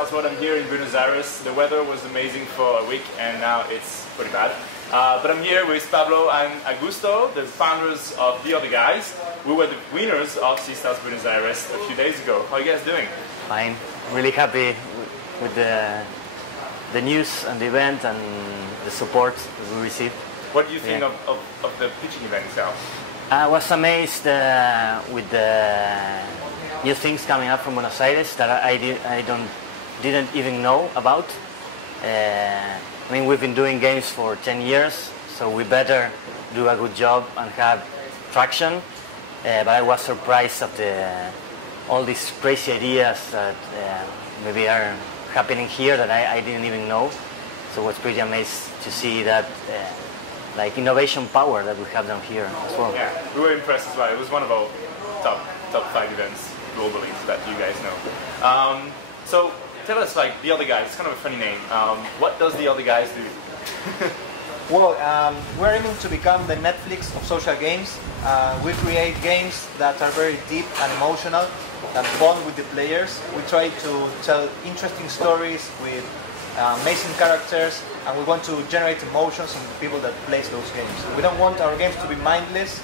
Seedstars World. I'm here in Buenos Aires. The weather was amazing for a week and now it's pretty bad. But I'm here with Pablo and Augusto, the founders of The Other Guys. We were the winners of Seedstars Buenos Aires a few days ago. How are you guys doing? Fine. Really happy with the news and the event and the support that we received. What do you think of the pitching event itself? I was amazed with the new things coming up from Buenos Aires that I didn't even know about. I mean, we've been doing games for 10 years, so we better do a good job and have traction. But I was surprised at all these crazy ideas that maybe are happening here that I didn't even know. So I was pretty amazed to see that like innovation power that we have down here as well. Yeah, we were impressed as well. It was one of our top 5 events globally that you guys know. So tell us, like, The Other Guys. It's kind of a funny name. What does The Other Guys do? Well, we're aiming to become the Netflix of social games. We create games that are very deep and emotional, that bond with the players. We try to tell interesting stories with amazing characters, and we want to generate emotions in the people that play those games. We don't want our games to be mindless,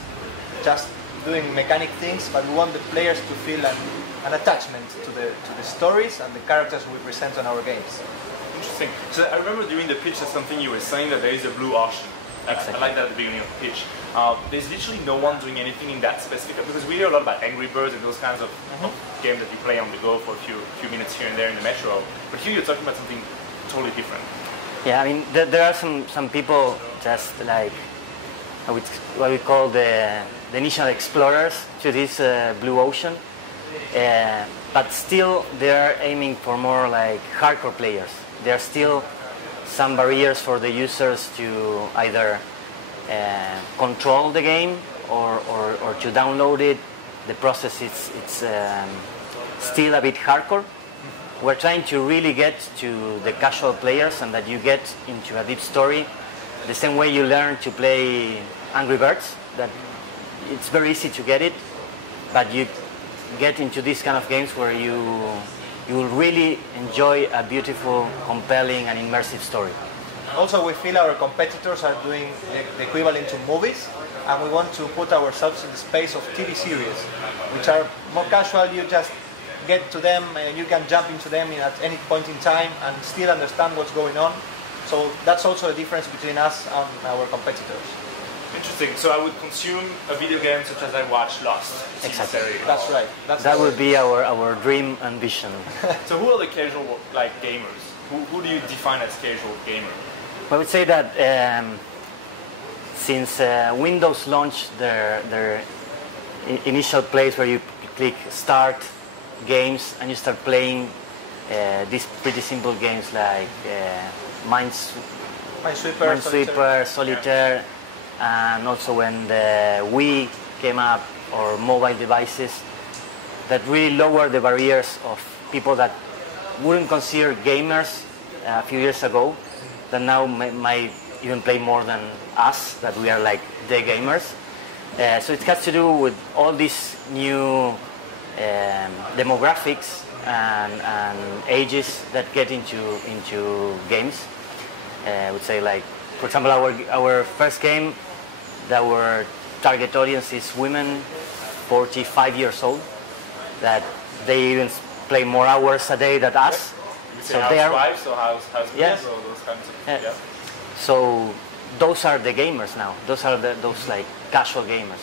just doing mechanic things, but we want the players to feel an attachment to the stories and the characters we present on our games. Interesting. So I remember during the pitch, that's something you were saying, that there is a blue ocean. Exactly. I like that at the beginning of the pitch. There's literally no one doing anything in that specific, because we hear a lot about Angry Birds and those kinds of games that you play on the go for a few minutes here and there in the metro. But here you're talking about something totally different. Yeah, I mean, there are some people just like what we call the initial explorers to this blue ocean, but still they're aiming for more like hardcore players. There are still some barriers for the users to either control the game or to download it. The process it's still a bit hardcore. We're trying to really get to the casual players and that you get into a deep story the same way you learn to play Angry Birds, that it's very easy to get it, but you get into these kind of games where you will really enjoy a beautiful, compelling and immersive story. Also, we feel our competitors are doing the equivalent to movies, and we want to put ourselves in the space of TV series, which are more casual. You just get to them and you can jump into them at any point in time and still understand what's going on. So that's also a difference between us and our competitors. Interesting. So I would consume a video game such as I watched Lost. Exactly. That's right. That would be our dream and vision. So who are the casual gamers? Who do you define as casual gamer? I would say that since Windows launched their initial place where you click Start Games and you start playing these pretty simple games like Minesweeper, Solitaire, and also when the Wii came up, or mobile devices, that really lowered the barriers of people that wouldn't consider gamers a few years ago, that now might even play more than us, that we are like the gamers. So it has to do with all these new demographics and ages that get into games. I would say, like, for example, our first game, our target audience is women 45 years old, that they even play more hours a day than us. So they are housewives or husbands, yes, or those kinds of yes. Yeah. So those are the gamers now. Those are those like casual gamers.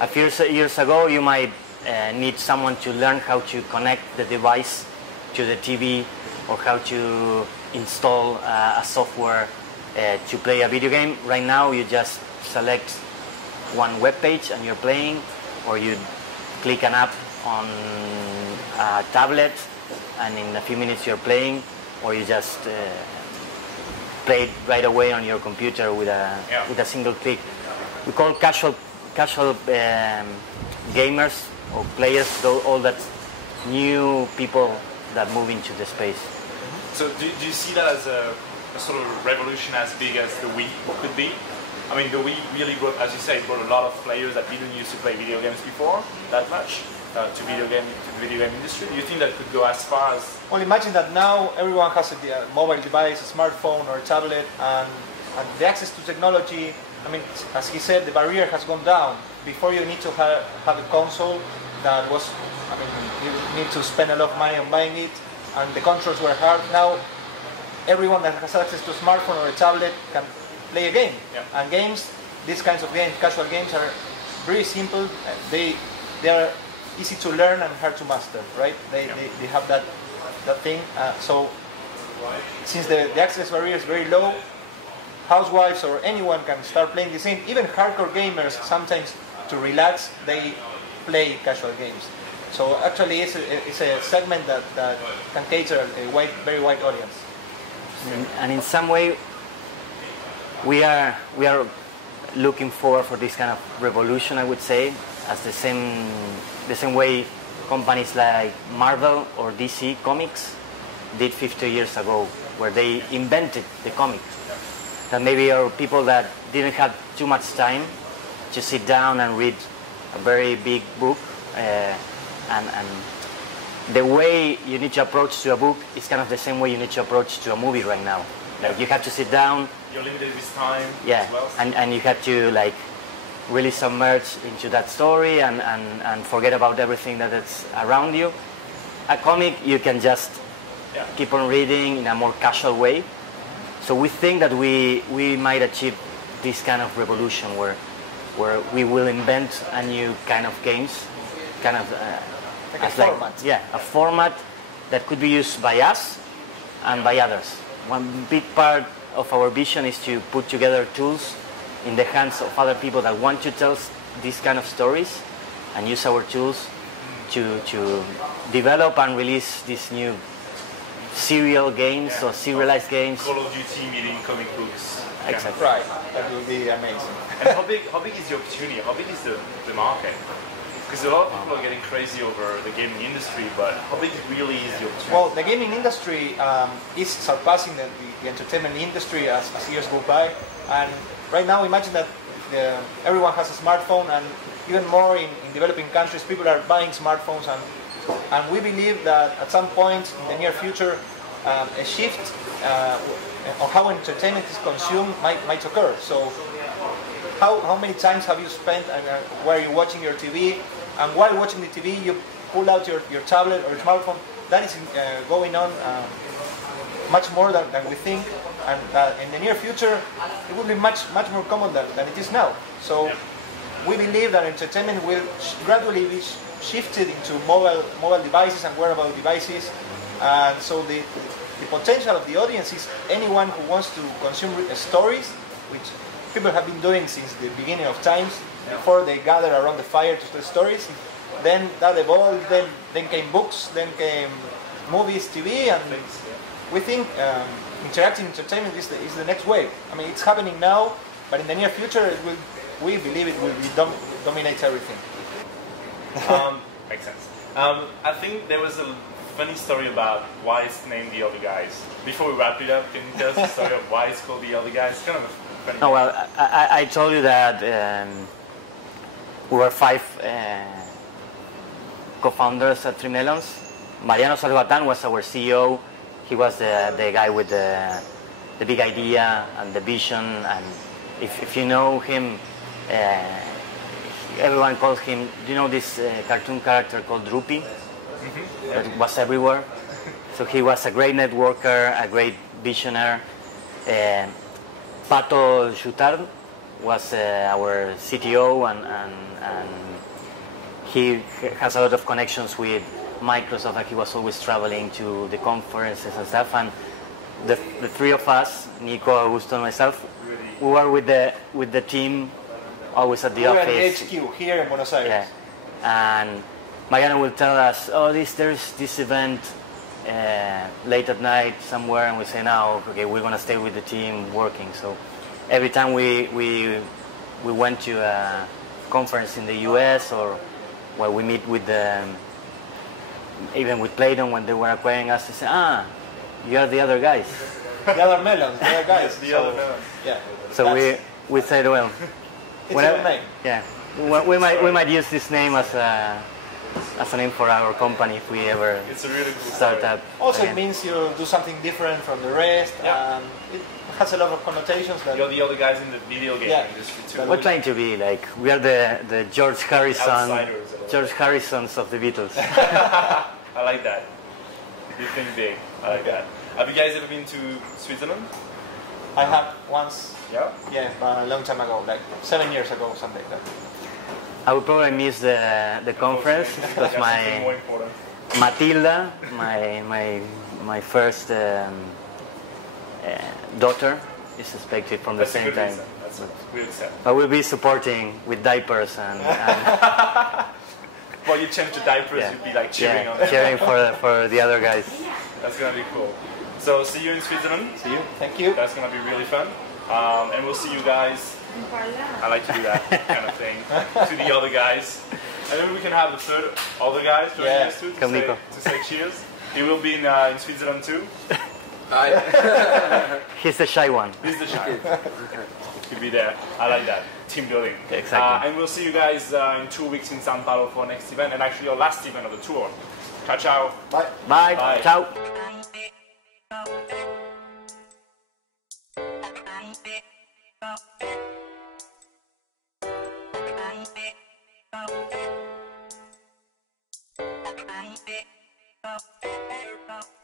A few years ago, you might need someone to learn how to connect the device to the TV, or how to install a software to play a video game. Right now, you just select one web page and you're playing, or you click an app on a tablet and in a few minutes you're playing, or you just play it right away on your computer with a single click. We call casual gamers or players all that new people that move into the space. So do you see that as a sort of revolution as big as the Wii could be? I mean, the Wii really brought, as you say, brought a lot of players that didn't used to play video games before that much. to the video game industry? Do you think that could go as far as? Well, imagine that now everyone has a mobile device, a smartphone or a tablet, and the access to technology. I mean, as he said, the barrier has gone down. Before you need to have a console that was, I mean, you need to spend a lot of money on buying it, and the controls were hard. Now, everyone that has access to a smartphone or a tablet can play a game. Yeah. And games, these kinds of games, casual games, are very simple. They are easy to learn and hard to master, right? They have that thing. So since the access barrier is very low, housewives or anyone can start playing this game. Even hardcore gamers, sometimes to relax, they play casual games. So actually it's a segment that can cater a very wide audience. And in some way, we are looking for this kind of revolution, I would say, as the same way companies like Marvel or DC Comics did 50 years ago, where they invented the comic. That maybe are people that didn't have too much time to sit down and read a very big book, and the way you need to approach to a book is kind of the same way you need to approach to a movie right now. Like you have to sit down. You're limited with time. Yeah, as well. and you have to like really submerge into that story and forget about everything that is around you. A comic you can just keep on reading in a more casual way. So we think that we might achieve this kind of revolution where we will invent a new kind of games, kind of like a format. A format that could be used by us and by others. One big part of our vision is to put together tools in the hands of other people that want to tell these kind of stories and use our tools to develop and release these new serial games or serialized games. Call of Duty meeting comic books. Exactly. Right, that would be amazing. And how big is the opportunity? How big is the market? Because a lot of people are getting crazy over the gaming industry, but how big really is the opportunity? Well, the gaming industry is surpassing the entertainment industry as years go by. And right now, imagine that everyone has a smartphone, and even more in developing countries, people are buying smartphones. And we believe that at some point in the near future, a shift on how entertainment is consumed might occur. So how many times have you spent where you're watching your TV, and while watching the TV you pull out your tablet or your smartphone? That is going on much more than we think, and in the near future it will be much more common than it is now. So we believe that entertainment will gradually be shifted into mobile devices and wearable devices, and so the potential of the audience is anyone who wants to consume stories, which people have been doing since the beginning of times. Before they gather around the fire to tell stories, then that evolved, then came books, then came movies, TV, and we think interactive entertainment is the next wave. I mean, it's happening now, but in the near future we believe it will dominate everything. Makes sense. I think there was a funny story about why it's named The Other Guys. Before we wrap it up, can you tell us the story of why it's called The Other Guys? It's kind of a funny. No, well, I told you that we were 5 co-founders at Three Melons. Mariano Salvatan was our CEO. He was the guy with the big idea and the vision. And if you know him, everyone calls him. Do you know this cartoon character called Droopy? Mm-hmm. That was everywhere. So he was a great networker, a great visionary. Pato Jutard was our CTO, and he has a lot of connections with Microsoft, and he was always traveling to the conferences and stuff. And the three of us, Nico, Augusto, and myself, we were with the team always at the office. We're at the HQ here in Buenos Aires. Yeah. And Mariano will tell us, there's this event late at night somewhere, and we say, no, okay, we're going to stay with the team working. So every time we went to a conference in the US, or where we meet with even with Playdom when they were acquiring us, they say, you are the other guys. The other melons, the other guys. Other melons. Yeah. So we said, well, it's your name. Yeah, we might use this name as as a name for our company if we ever It's a really cool start story. up. Also, again. it means you do something different from the rest. Yeah. And it has a lot of connotations. That You're the other guys in the video game Yeah. industry too. We're trying to be like, we are the George Harrison, Outsiders a little George Harrisons of the Beatles. I like that. You think big. I like that. Have you guys ever been to Switzerland? I had once, Yeah. yeah, but a long time ago, like 7 years ago, something like that. I would probably miss the conference because That's something more my important. Matilda, my first daughter, is expected from the That's a same good time. reason. That's what we accept. But we'll be supporting with diapers and Well, you change the diapers, Yeah. you'd be like cheering on them. cheering for the other guys. That's gonna be cool. So see you in Switzerland. See you. Thank you. That's gonna be really fun. And we'll see you guys. I like to do that kind of thing to the other guys. And maybe we can have the third other guys joining Yeah. us too to Come, say, Nico. to say cheers. He will be in Switzerland too. He's the shy one. He's the shy. He'll be there. I like that. Team building. Exactly. And we'll see you guys in 2 weeks in Sao Paulo for our next event and actually our last event of the tour. Ciao, ciao. Bye. Bye. Bye. Ciao. Bye.